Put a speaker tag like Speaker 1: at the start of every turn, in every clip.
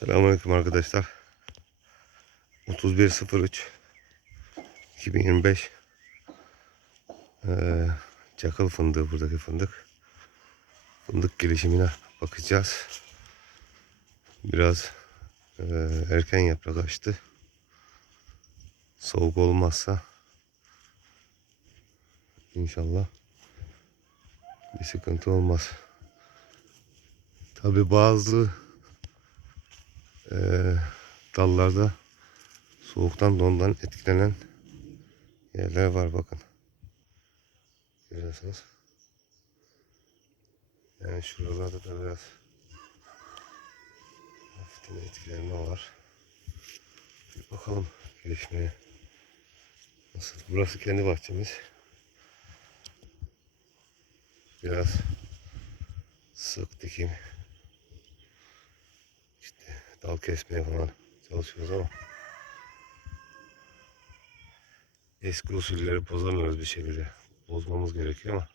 Speaker 1: Selamünaleyküm arkadaşlar. 3103 2025 ee, Çakıl fındığı buradaki fındık. Fındık gelişimine bakacağız. Biraz ee, erken yaprak açtı. Soğuk olmazsa inşallah bir sıkıntı olmaz. Tabi bazı eee, dallarda soğuktan dondan etkilenen yerler var bakın. Görüyorsunuz. Yani şuralarda da biraz hafiften etkilenme var. Bir bakalım gelişmeye. Nasıl? Burası kendi bahçemiz. Biraz sık işte dal kesmeye falan çalışıyoruz ama eski usulleri bozamıyoruz bir şekilde. Bozmamız gerekiyor ama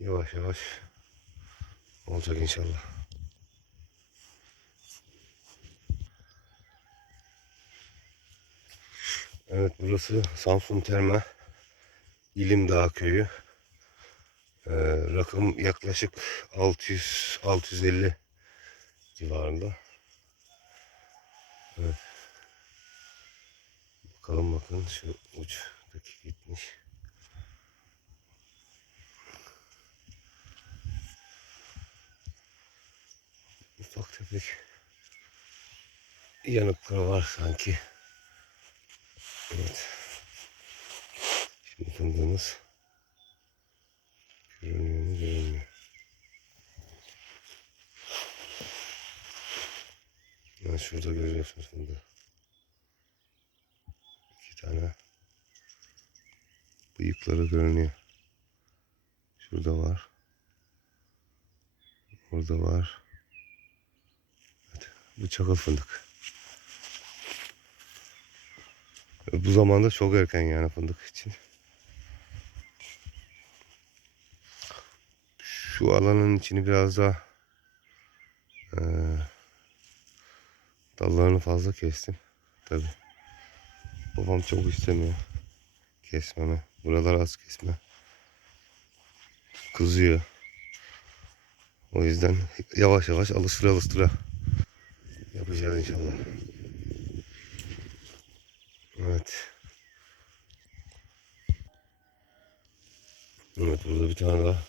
Speaker 1: yavaş yavaş olacak inşallah. Evet burası Samsun Terme İlim Dağı köyü. Ee, rakım yaklaşık 600 650 civarında. Bakalım bakın şu uçtaki gitmiş. Ufak tefek yanıkları var sanki. Evet. Şimdi fındığımız görünüyor mu görünmüyor. Yani şurada görüyorsunuz fındığı. İki tane bıyıkları görünüyor. Şurada var. Orada var. Evet, bu çakıl fındık. Bu zamanda çok erken yani fındık için. Şu alanın içini biraz daha dallarını fazla kestim. Tabi. Babam çok istemiyor kesmemi. Buralar az kesme. Kızıyor. O yüzden yavaş yavaş alıştıra alıştıra yapacağız inşallah. Evet. Evet burada bir tane daha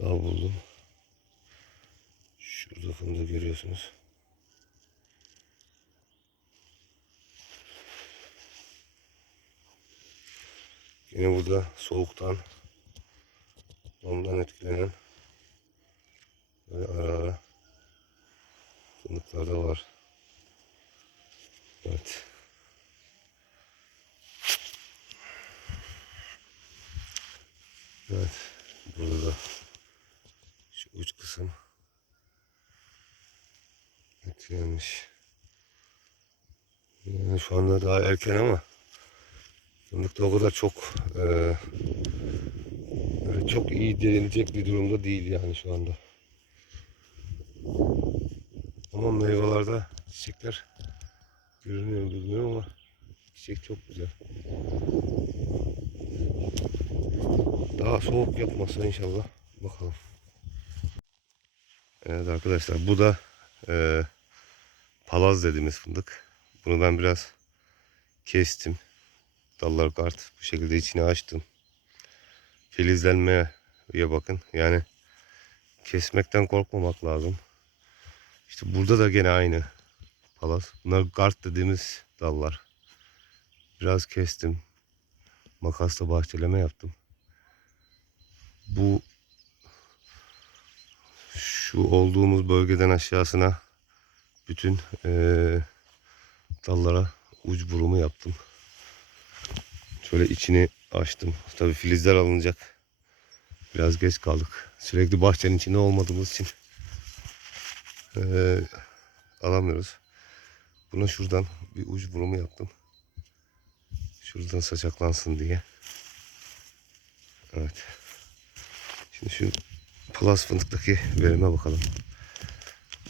Speaker 1: daha buldum. Şurada fındığı görüyorsunuz. Yine burada soğuktan ondan etkilenen böyle ara ara fındıklar da var. Evet. Evet. Burada da şu uç kısım etkilenmiş. Yani şu anda daha erken ama fındık da o kadar çok böyle çok iyi denilecek bir durumda değil yani şu anda. Ama meyvelerde çiçekler görünüyor bilmiyorum ama çiçek çok güzel. Daha soğuk yapmasa inşallah. Bakalım. Evet arkadaşlar bu da eee palaz dediğimiz fındık. Bunu ben biraz kestim. Dallar kart bu şekilde içine açtım. Filizlenmeye bakın. Yani kesmekten korkmamak lazım. İşte burada da gene aynı palaz. Bunlar gart dediğimiz dallar. Biraz kestim. Makasla bahçeleme yaptım. Bu şu olduğumuz bölgeden aşağısına bütün eee, dallara uç burumu yaptım. Şöyle içini açtım. Tabii filizler alınacak. Biraz geç kaldık. Sürekli bahçenin içinde olmadığımız için eee, alamıyoruz. Buna şuradan bir uç burumu yaptım. Şuradan saçaklansın diye. Evet. Şimdi şu plus fındıktaki verime bakalım.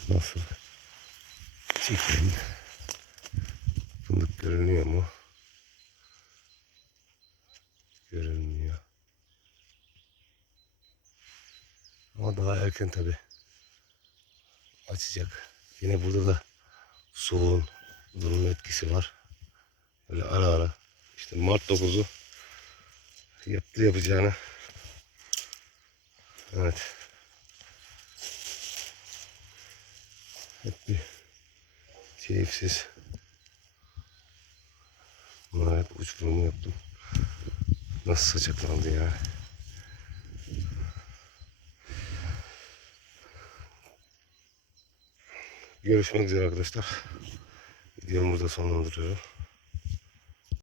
Speaker 1: Nasıl? Çekelim. Fındık görünüyor mu? Görünmüyor. Ama daha erken tabi. Açacak. Yine burada da soğuğun durum etkisi var. Böyle ara ara. İşte Mart 9'u yaptı yapacağını. Evet. Hep bir keyifsiz. Bunlar hep uç yaptım. Nasıl saçaklandı ya. Görüşmek üzere arkadaşlar. Videomu burada sonlandırıyorum.